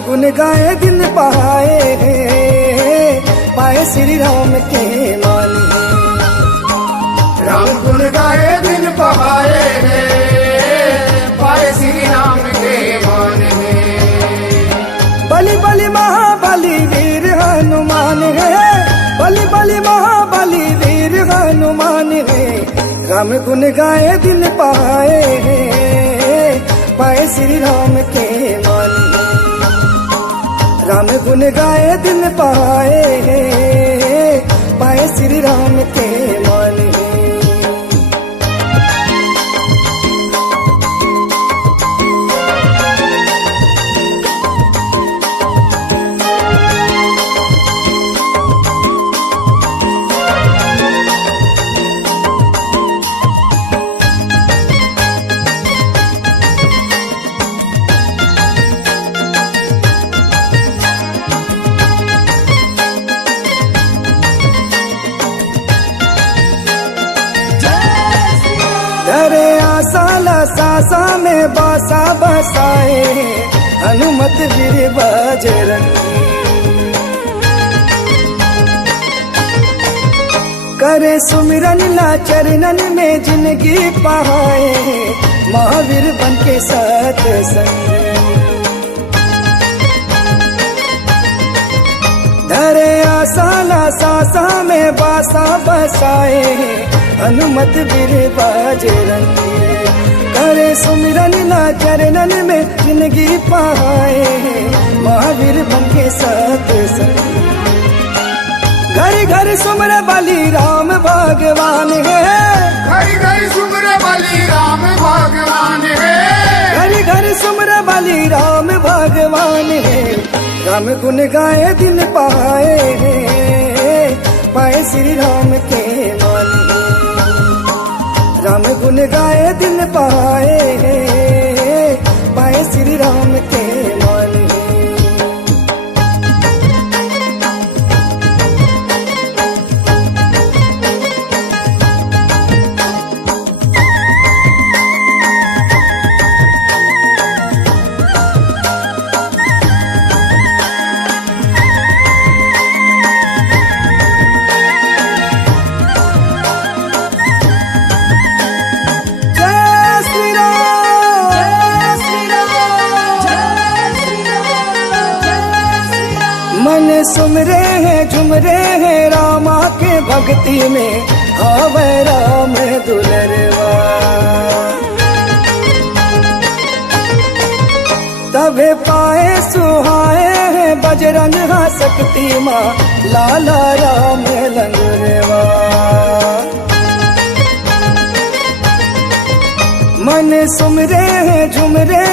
गुन गाए दिन पाए, पाए श्री राम के मान है। राम गुन गाए दिन पाए, पाए श्री राम के मान है। बलि बलि महाबली वीर हनुमान है, बलि बलि महाबली वीर हनुमान है। राम गुन गाए दिन पाए, पाए श्री राम के मान है। राम गुन गाए दिन पाए, पाए श्री राम के मान है। धरे आसाला सासा में बासा बसाए, हनुमत वीर बजरंगी। करे सुमिरन ला चरणन में जिंदगी पाए, महावीर बन के सत्संगी। धरे आसाला सासा में बासा बसाए, हनुमत वीर बजरंगी। करे सुमिरन ला चरणन में जिंदगी पाए, महावीर बन के सत्संगी। घर घर सुमर बलि राम भगवान है, घर घर सुमर बलि राम भगवान है। घर घर सुमर बलि राम भगवान है। राम गुन गाए दिन पाए, पाए श्री राम के मान है। राम गुन गाए दिन पाए, पाए श्री राम के मान है। मन सुमरे हैं झुमरे हैं रामा के भक्ति में, आवे राम दुलरवा। तबे पाए सुहाए हैं बजरंग हाँ शक्ति माँ, लाला राम लंगुरवा। मन सुमरे हैं झुमरे